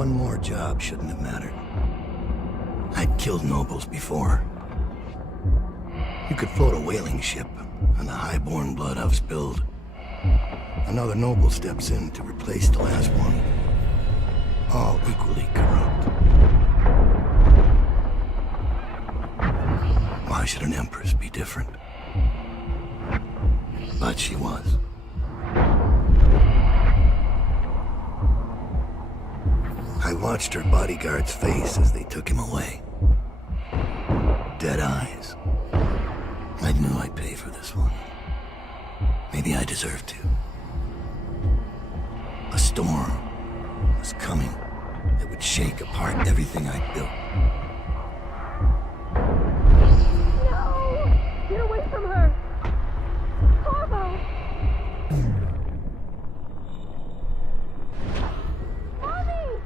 one more job shouldn't have mattered. I'd killed nobles before. You could float a whaling ship on the high-born blood I've spilled. Another noble steps in to replace the last one. All equally corrupt. Why should an empress be different? But she was. I watched her bodyguard's face as they took him away. Dead eyes. I knew I'd pay for this one. Maybe I deserved to. A storm was coming that would shake apart everything I'd built. No! Get away from her! Corvo! Mommy!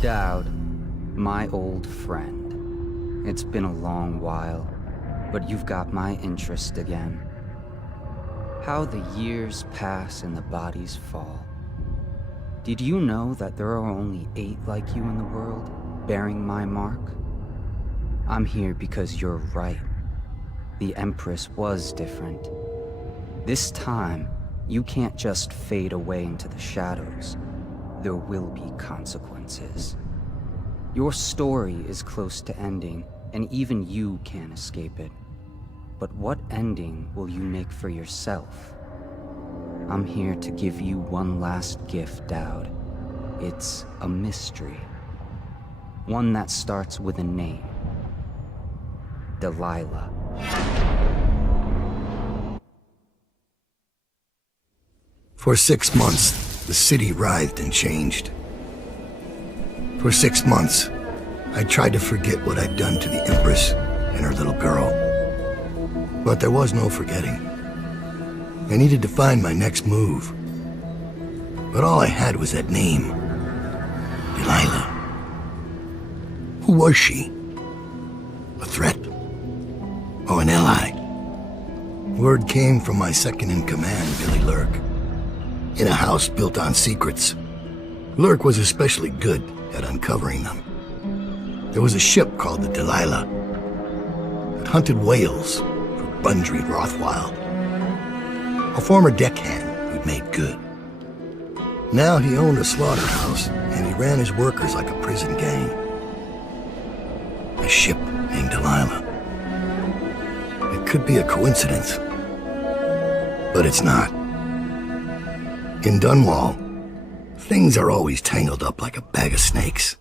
Dowd, my old friend. It's been a long while, but you've got my interest again. How the years pass and the bodies fall. Did you know that there are only 8 like you in the world, bearing my mark? I'm here because you're right. The Empress was different. This time, you can't just fade away into the shadows. There will be consequences. Your story is close to ending, and even you can't escape it. But what ending will you make for yourself? I'm here to give you one last gift, Dowd. It's a mystery. One that starts with a name. Delilah. For 6 months, the city writhed and changed. For 6 months, I tried to forget what I'd done to the Empress and her little girl. But there was no forgetting. I needed to find my next move. But all I had was that name. Delilah. Who was she? A threat? Or an ally? Word came from my second-in-command, Billy Lurk. In a house built on secrets. Lurk was especially good at uncovering them. There was a ship called the Delilah that hunted whales for Bundry Rothwild, a former deckhand who'd made good. Now he owned a slaughterhouse, and he ran his workers like a prison gang. A ship named Delilah. It could be a coincidence, but it's not. In Dunwall, things are always tangled up like a bag of snakes.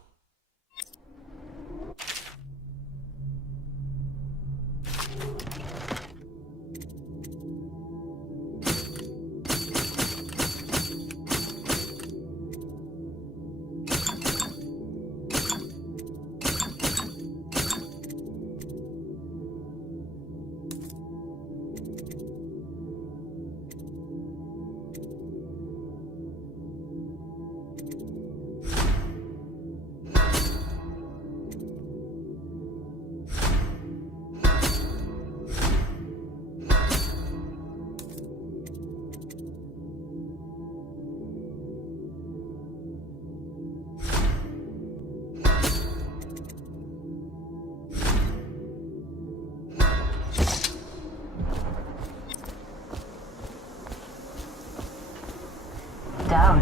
Dowd,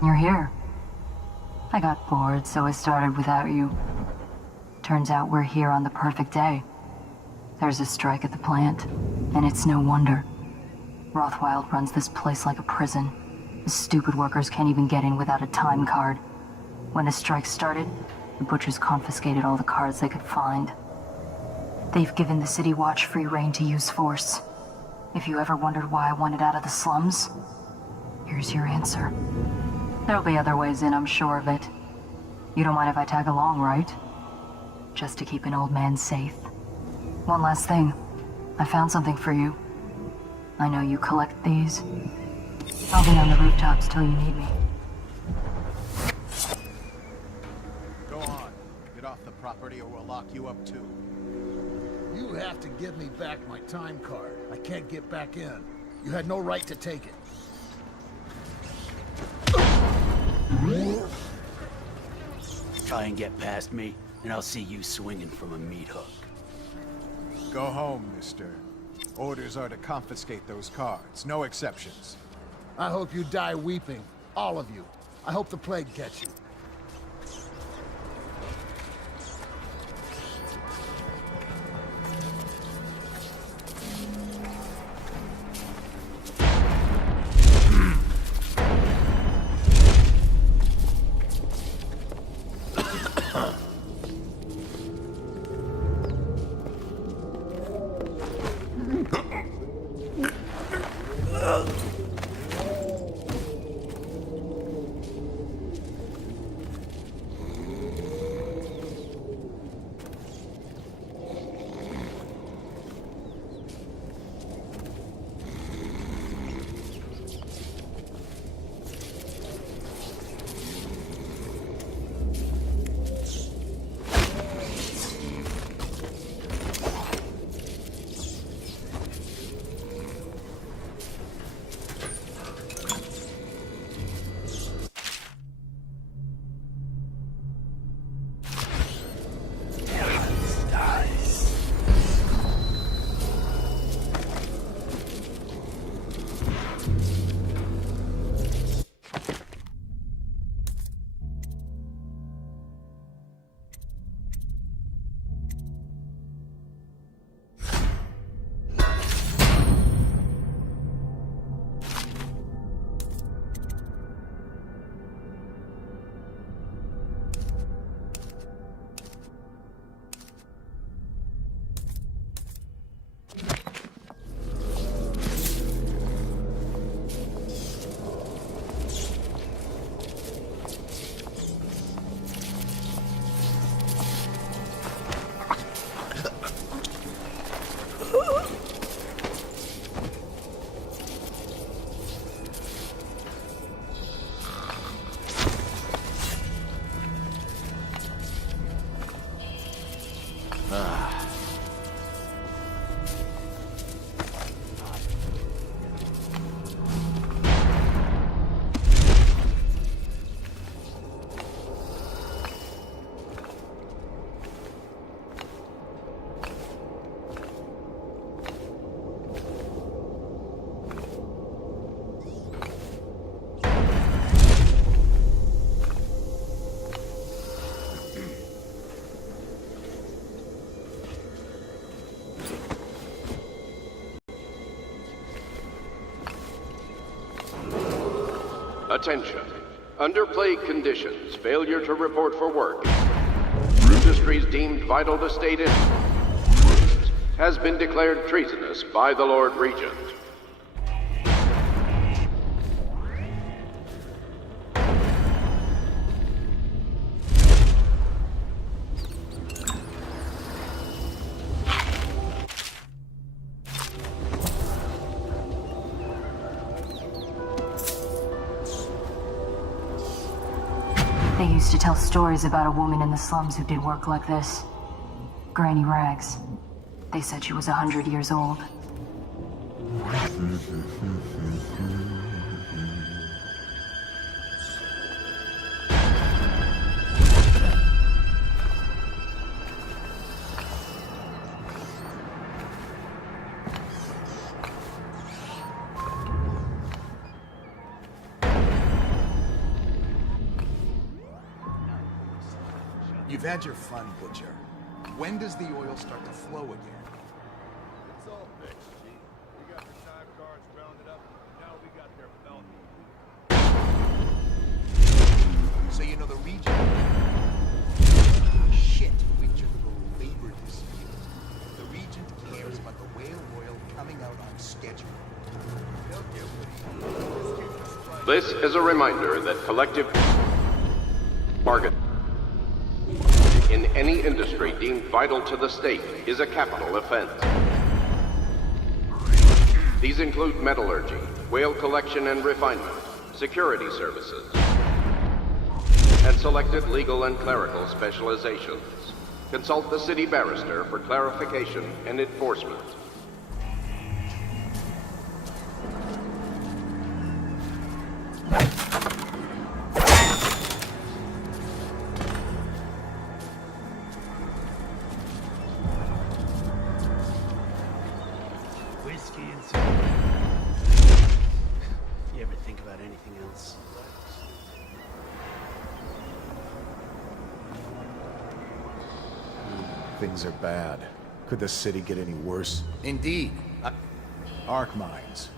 you're here. I got bored, so I started without you. Turns out we're here on the perfect day. There's a strike at the plant, and it's no wonder. Rothwild runs this place like a prison. The stupid workers can't even get in without a time card. When the strike started, the butchers confiscated all the cards they could find. They've given the City Watch free rein to use force. If you ever wondered why I wanted out of the slums, here's your answer. There'll be other ways in, I'm sure of it. You don't mind if I tag along, right? Just to keep an old man safe. One last thing. I found something for you. I know you collect these. I'll be on the rooftops till you need me. Go on. Get off the property or we'll lock you up too. You have to give me back my time card. I can't get back in. You had no right to take it. Try and get past me, and I'll see you swinging from a meat hook. Go home, mister. Orders are to confiscate those cards. No exceptions. I hope you die weeping. All of you. I hope the plague gets you. Attention. Under plague conditions, failure to report for work. Industries deemed vital to state interests has been declared treasonous by the Lord Regent. They used to tell stories about a woman in the slums who did work like this. Granny Rags. They said she was 100 years old. You've had your fun, Butcher. When does the oil start to flow again? It's all fixed, Chief. We got their time cards rounded up, and now we got their bounty. So you know the region? Shit, Witcher, the labor dispute. The Regent cares about the whale oil coming out on schedule. They'll get what he This is a reminder that collective bargain in any industry deemed vital to the state is a capital offense. These include metallurgy, whale collection and refinement, security services, and selected legal and clerical specializations. Consult the city barrister for clarification and enforcement. Whiskey and cigarettes. You ever think about anything else? Things are bad. Could the city get any worse? Indeed. Arc mines.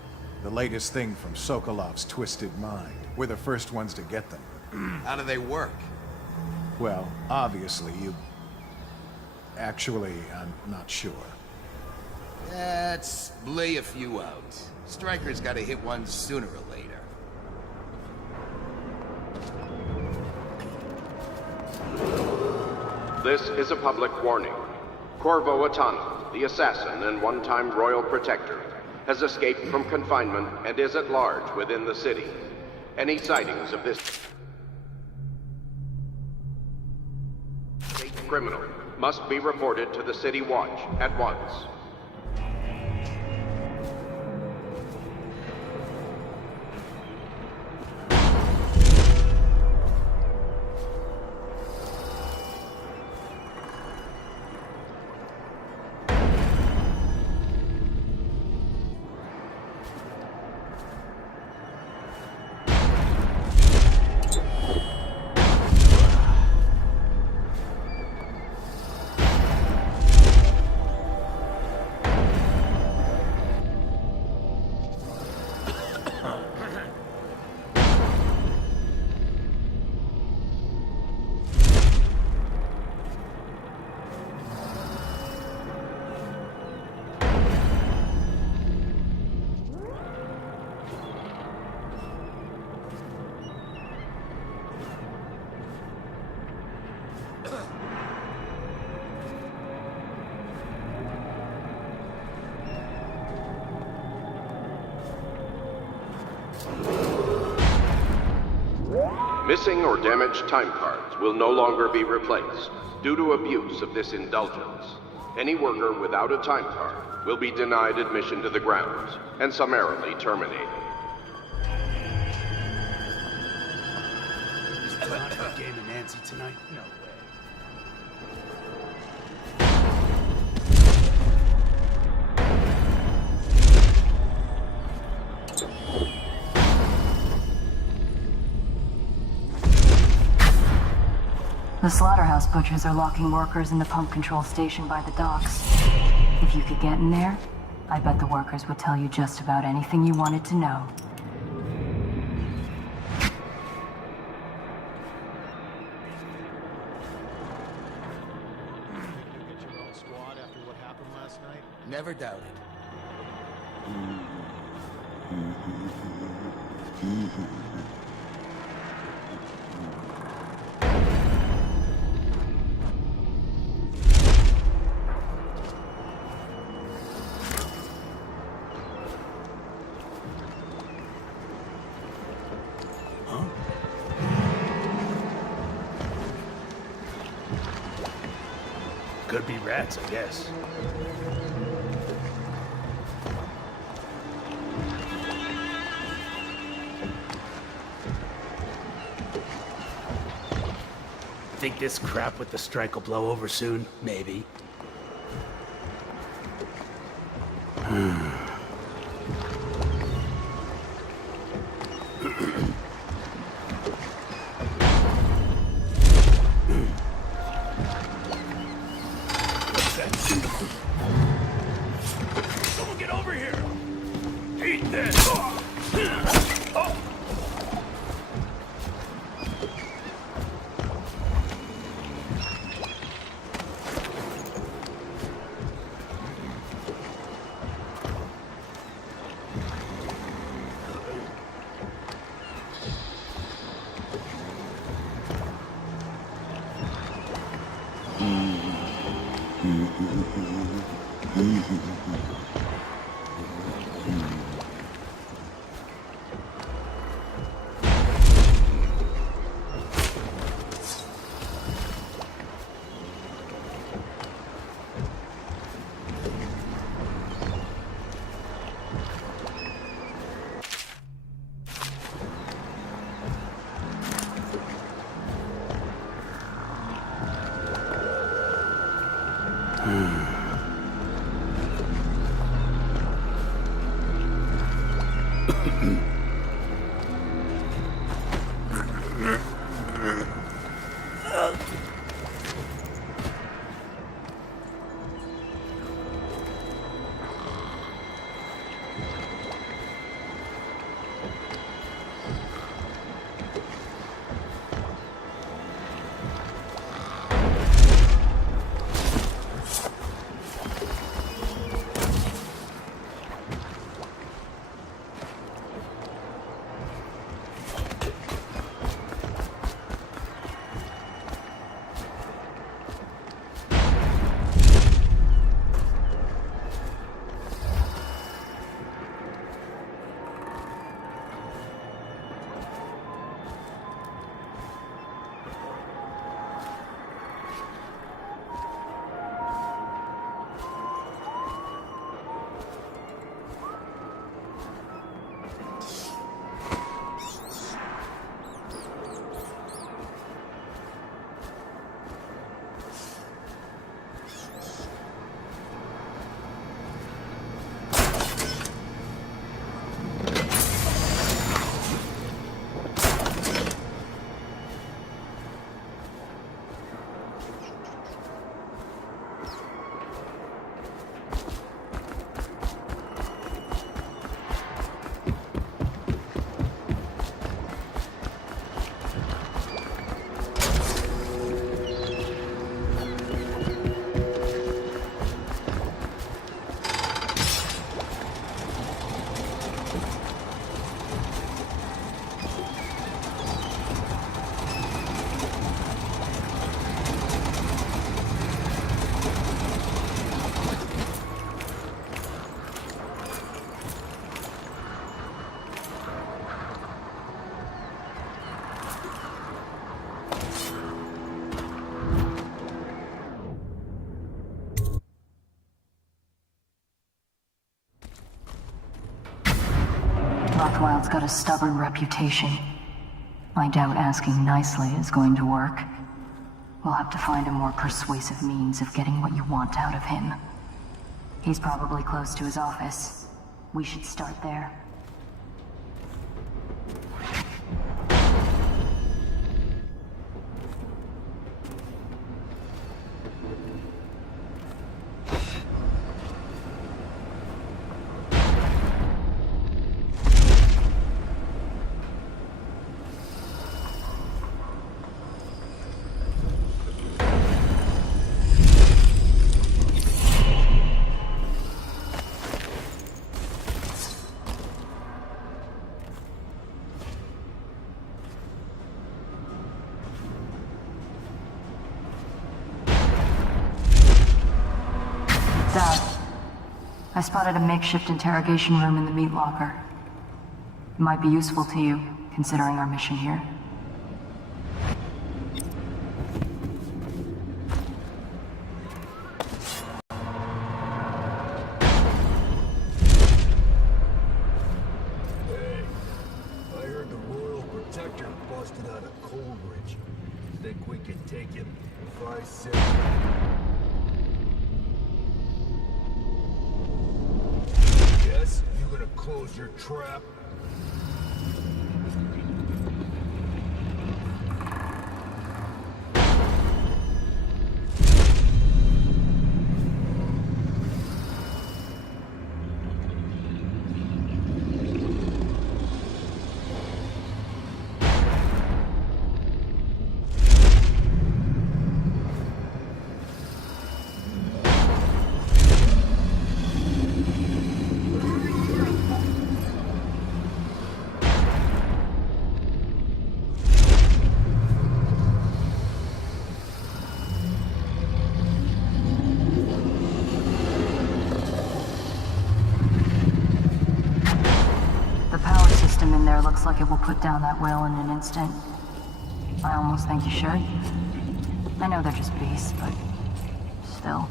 The latest thing from Sokolov's twisted mind. We're the first ones to get them. How do they work? Well, obviously you... Actually, I'm not sure. Let's lay a few out. Stryker's gotta hit one sooner or later. This is a public warning. Corvo Atano, the assassin and one-time royal protector, has escaped from confinement and is at large within the city. Any sightings of this criminal must be reported to the City Watch at once. Missing or damaged time cards will no longer be replaced due to abuse of this indulgence. Any worker without a time card will be denied admission to the grounds and summarily terminated. Is Toronto game of Nancy tonight? No way. The slaughterhouse butchers are locking workers in the pump control station by the docks. If you could get in there, I bet the workers would tell you just about anything you wanted to know. You'll get your own squad after what happened last night? Never doubted. Could be rats, I guess. Think this crap with the strike will blow over soon? Maybe. Rothwild's got a stubborn reputation. I doubt asking nicely is going to work. We'll have to find a more persuasive means of getting what you want out of him. He's probably close to his office. We should start there. I spotted a makeshift interrogation room in the meat locker. It might be useful to you, considering our mission here. Hey, I heard the Royal Protector busted out of Coleridge. Think we can take him if I say... Yes, you gonna close your trap? system in there looks like it will put down that whale in an instant. I almost think you should. I know they're just beasts, but still.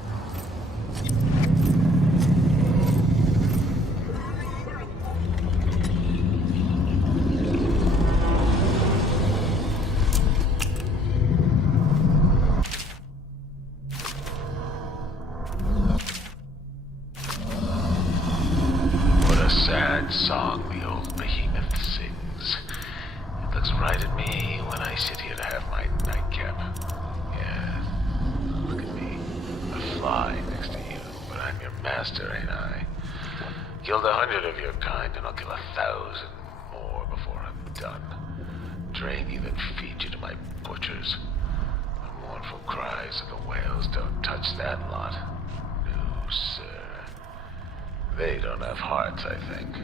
What a sad song the old behemoth sings. It looks right at me when I sit here to have my nightcap. Yeah, look at me. A fly next to you, but I'm your master, ain't I? Killed 100 of your kind, and I'll kill 1,000 more before I'm done. Drain you, then feed you to my butchers. The mournful cries of the whales don't touch that lot. No, sir. They don't have hearts, I think.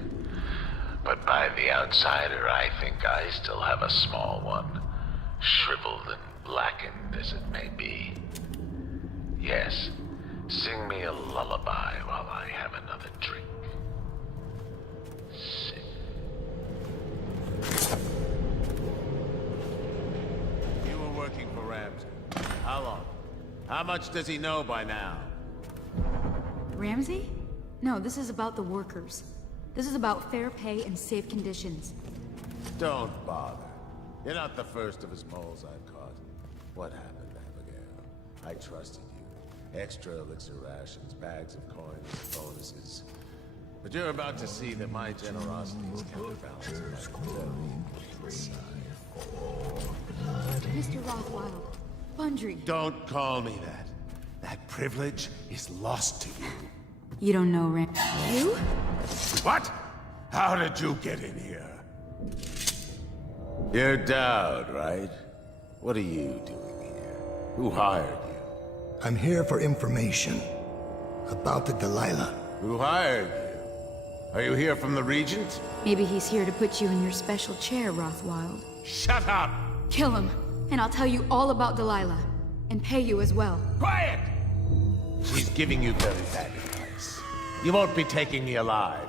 But by the outsider, I think I still have a small one. Shriveled and blackened as it may be. Yes, sing me a lullaby while I have another drink. Sing. You were working for Ramsey. How long? How much does he know by now? Ramsey? No, this is about the workers. This is about fair pay and safe conditions. Don't bother. You're not the first of his moles I've caught. What happened, Abigail? I trusted you. Extra elixir rations, bags of coins, bonuses. But you're about to see that my generosity is counterbalanced by the Mr. Rothwild, Bundry. Don't call me that. That privilege is lost to you. You don't know You? What? How did you get in here? You're Dowd, right? What are you doing here? Who hired you? I'm here for information about the Delilah. Who hired you? Are you here from the Regent? Maybe he's here to put you in your special chair, Rothwild. Shut up! Kill him, and I'll tell you all about Delilah. And pay you as well. Quiet! She's giving you very bad advice. You won't be taking me alive.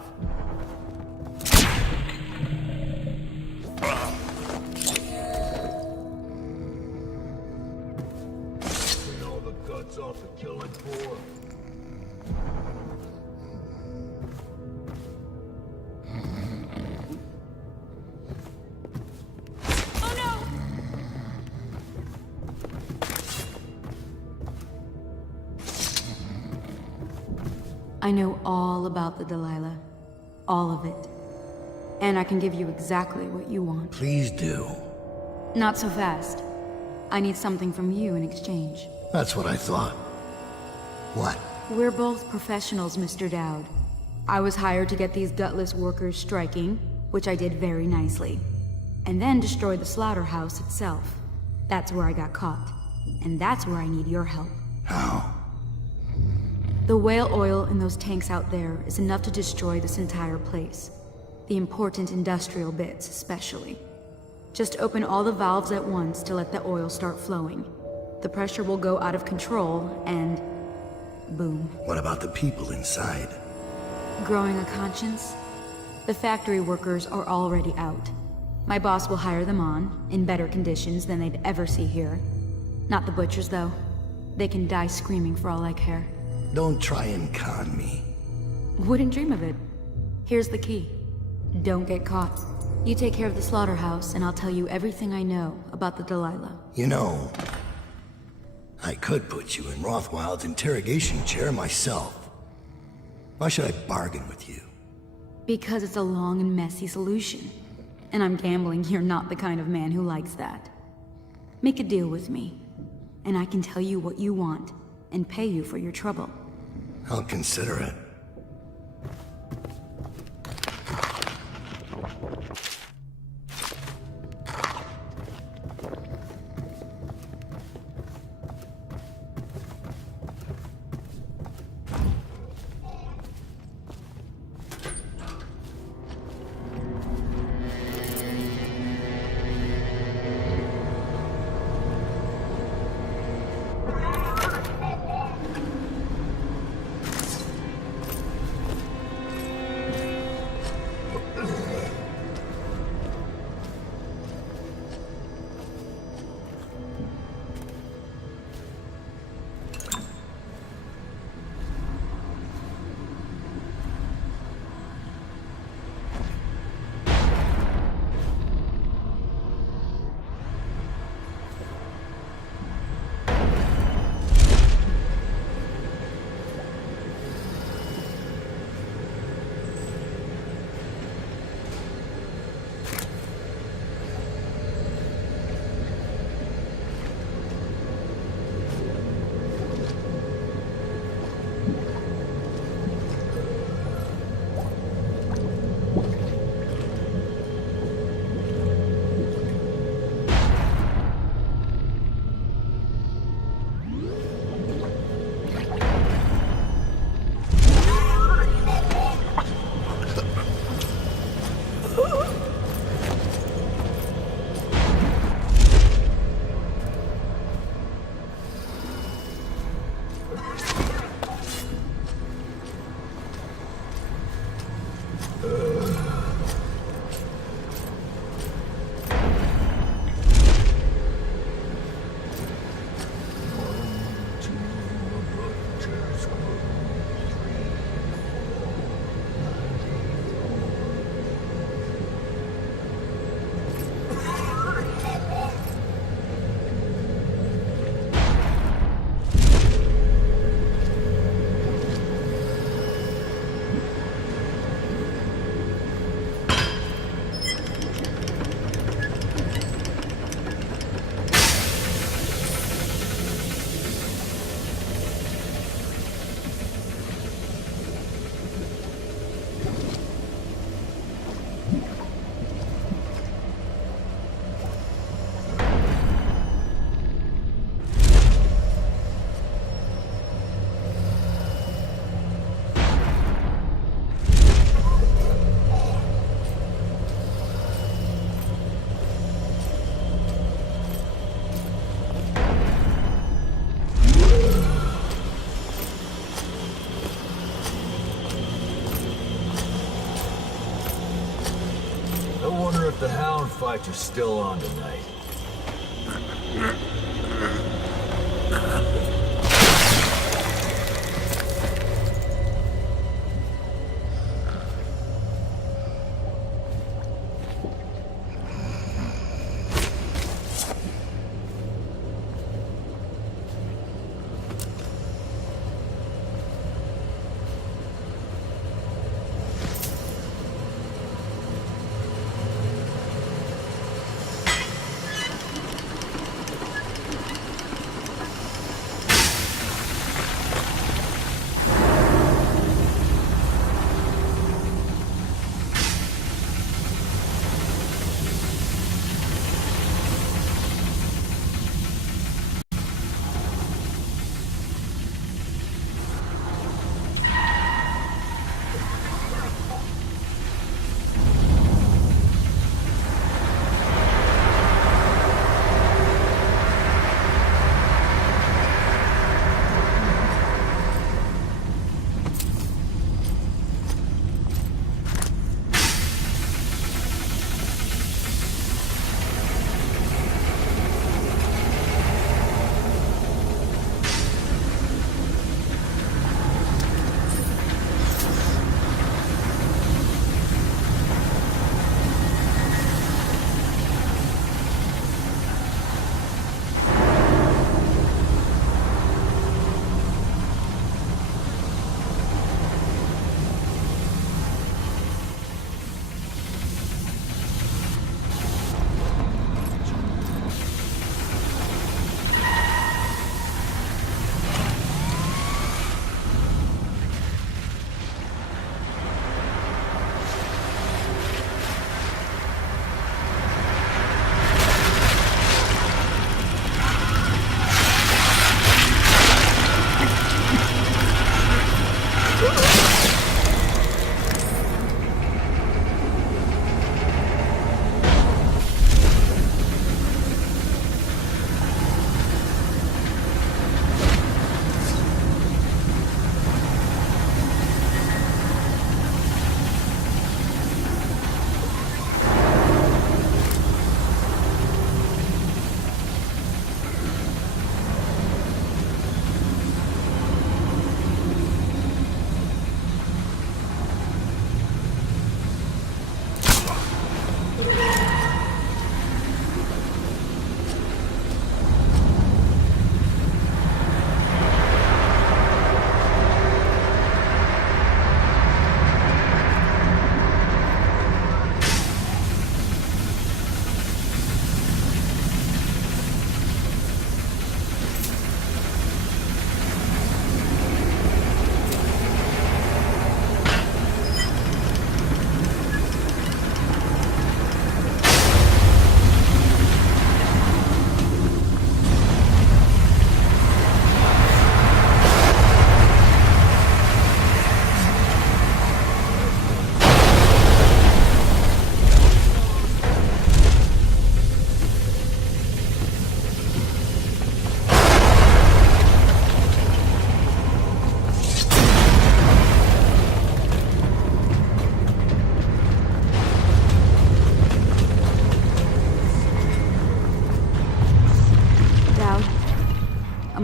Clean all the guts off the killing floor. I know all about the Delilah. All of it. And I can give you exactly what you want. Please do. Not so fast. I need something from you in exchange. That's what I thought. What? We're both professionals, Mr. Dowd. I was hired to get these gutless workers striking, which I did very nicely. And then destroy the slaughterhouse itself. That's where I got caught. And that's where I need your help. How? The whale oil in those tanks out there is enough to destroy this entire place. The important industrial bits, especially. Just open all the valves at once to let the oil start flowing. The pressure will go out of control, and... boom. What about the people inside? Growing a conscience? The factory workers are already out. My boss will hire them on, in better conditions than they'd ever see here. Not the butchers, though. They can die screaming for all I care. Don't try and con me. Wouldn't dream of it. Here's the key. Don't get caught. You take care of the slaughterhouse, and I'll tell you everything I know about the Delilah. You know, I could put you in Rothwild's interrogation chair myself. Why should I bargain with you? Because it's a long and messy solution. And I'm gambling you're not the kind of man who likes that. Make a deal with me, and I can tell you what you want, and pay you for your trouble. I'll consider it. like the hound fight is still on tonight.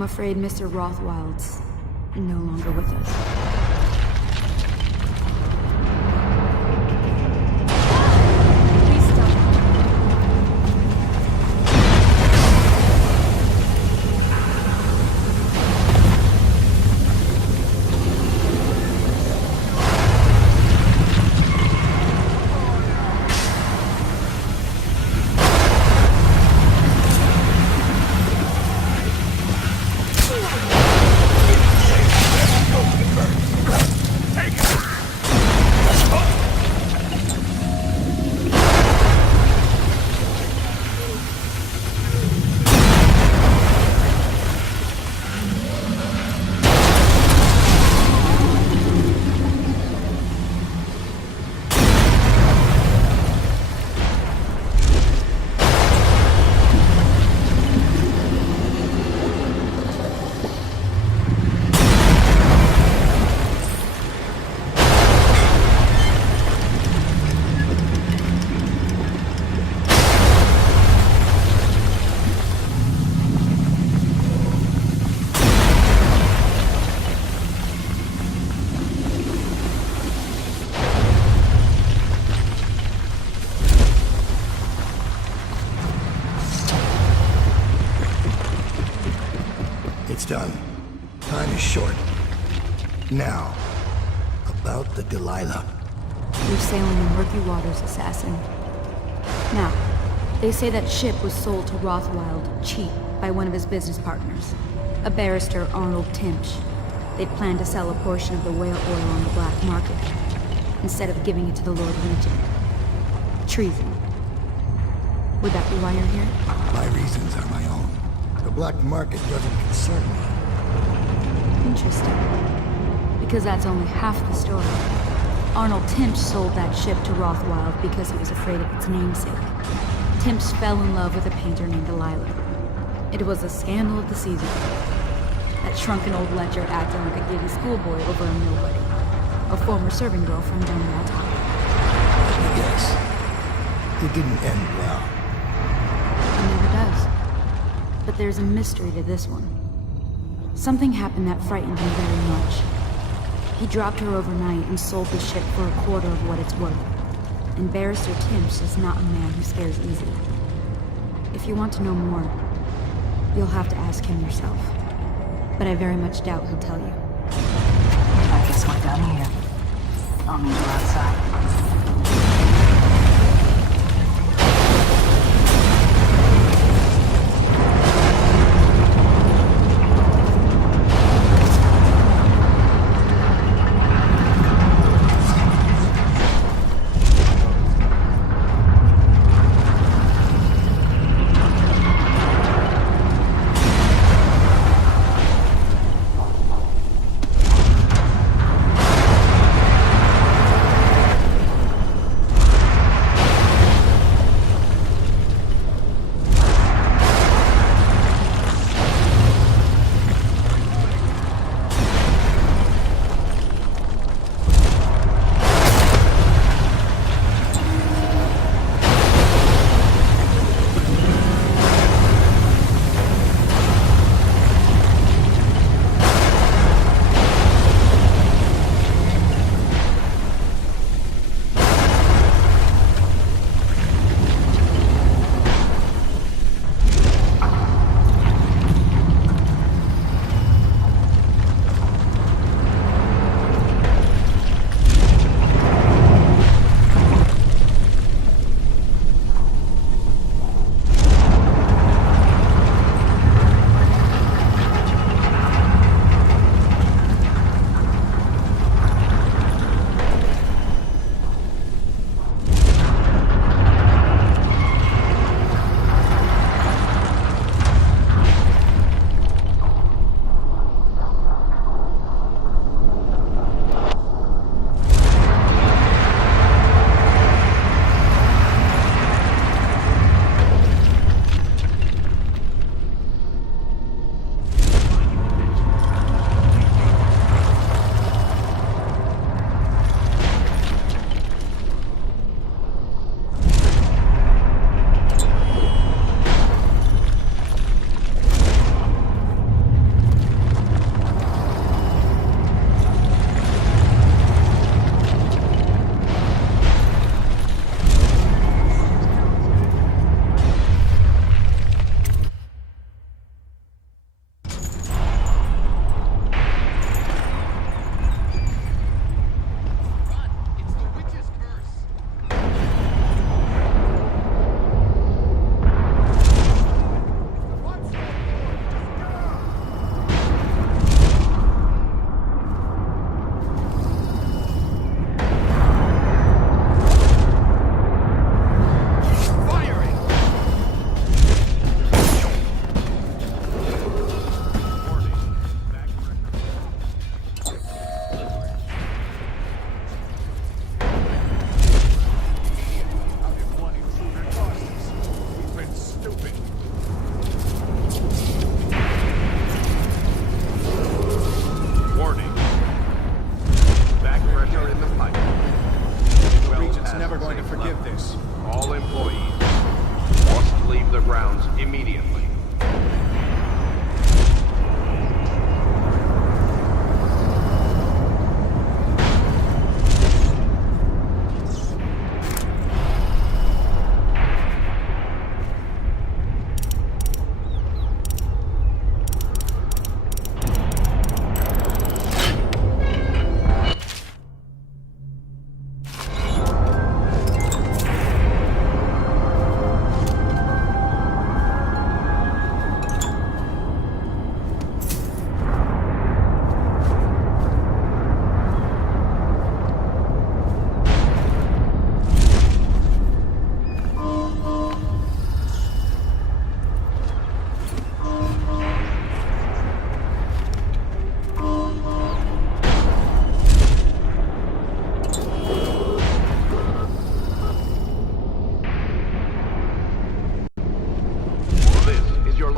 I'm afraid Mr. Rothwild's no longer with us. Go, done. Time is short. Now, about the Delilah. You're sailing in murky waters, assassin. Now, they say that ship was sold to Rothwild cheap by one of his business partners, a barrister, Arnold Timsh. They'd planned to sell a portion of the whale oil on the black market, instead of giving it to the Lord Regent. Treason. Would that be why you're here? My reasons are my own. The black market doesn't concern me. Interesting. Because that's only half the story. Arnold Timsh sold that ship to Rothwild because he was afraid of its namesake. Timsh fell in love with a painter named Delilah. It was a scandal of the season. That shrunken old ledger acting like a giddy schoolboy over a nobody. A former serving girl from Dunwall Town. Let me guess. It didn't end well. It never does. But there's a mystery to this one. Something happened that frightened him very much. He dropped her overnight and sold the ship for a quarter of what it's worth. And Barrister Timsh is not a man who scares easily. If you want to know more, you'll have to ask him yourself. But I very much doubt he'll tell you. I guess we're done here. I'll meet you outside.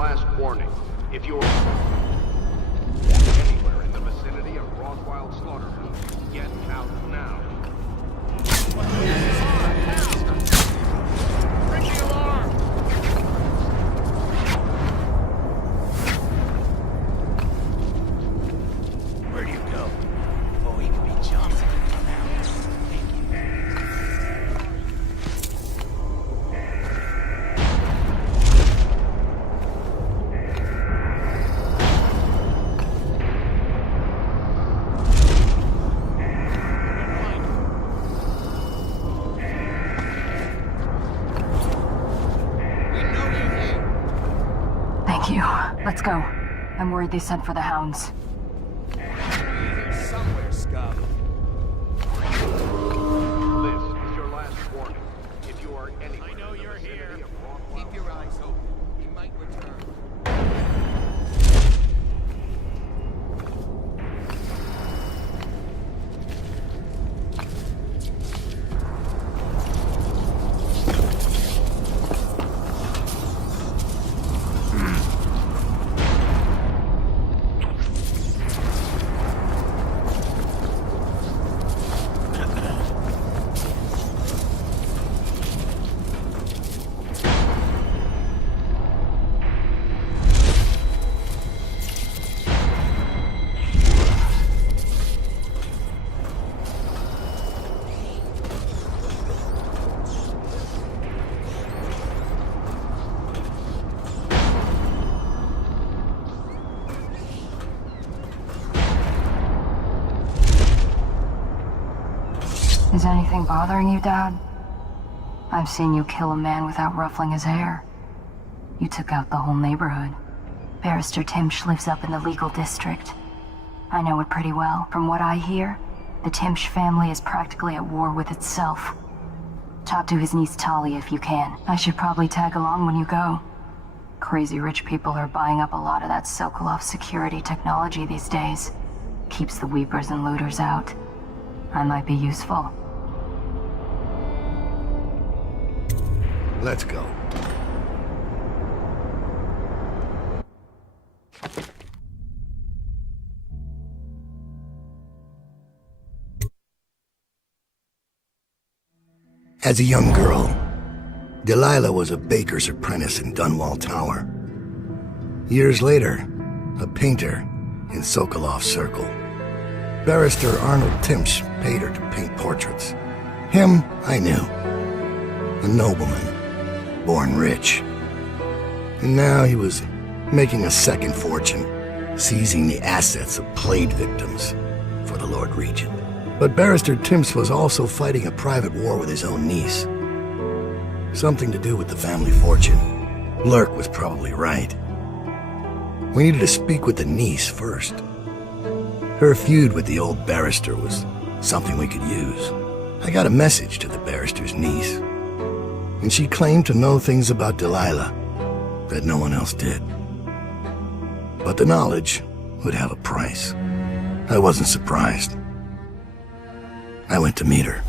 last warning. If you are anywhere in the vicinity of Rothwild Slaughterhouse, get out now. Bring the alarm! Where'd you go? Oh, he could be Johnson. Thank you. Let's go. I'm worried they sent for the hounds. Here somewhere, scum. This is your last warning. If you are anywhere I know in the you're vicinity here. of Rothwild Keep your eyes open. He might return. Is anything bothering you, Dad? I've seen you kill a man without ruffling his hair. You took out the whole neighborhood. Barrister Timsh lives up in the legal district. I know it pretty well. From what I hear, the Timsh family is practically at war with itself. Talk to his niece Talia if you can. I should probably tag along when you go. Crazy rich people are buying up a lot of that Sokolov security technology these days. Keeps the weepers and looters out. I might be useful. Let's go. As a young girl, Delilah was a baker's apprentice in Dunwall Tower. Years later, a painter in Sokolov's circle. Barrister Arnold Timsh paid her to paint portraits. Him, I knew. A nobleman, born rich. And now he was making a second fortune, seizing the assets of plague victims for the Lord Regent. But Barrister Timsh was also fighting a private war with his own niece. Something to do with the family fortune. Lurk was probably right. We needed to speak with the niece first. Her feud with the old barrister was something we could use. I got a message to the barrister's niece, and she claimed to know things about Delilah that no one else did. But the knowledge would have a price. I wasn't surprised. I went to meet her.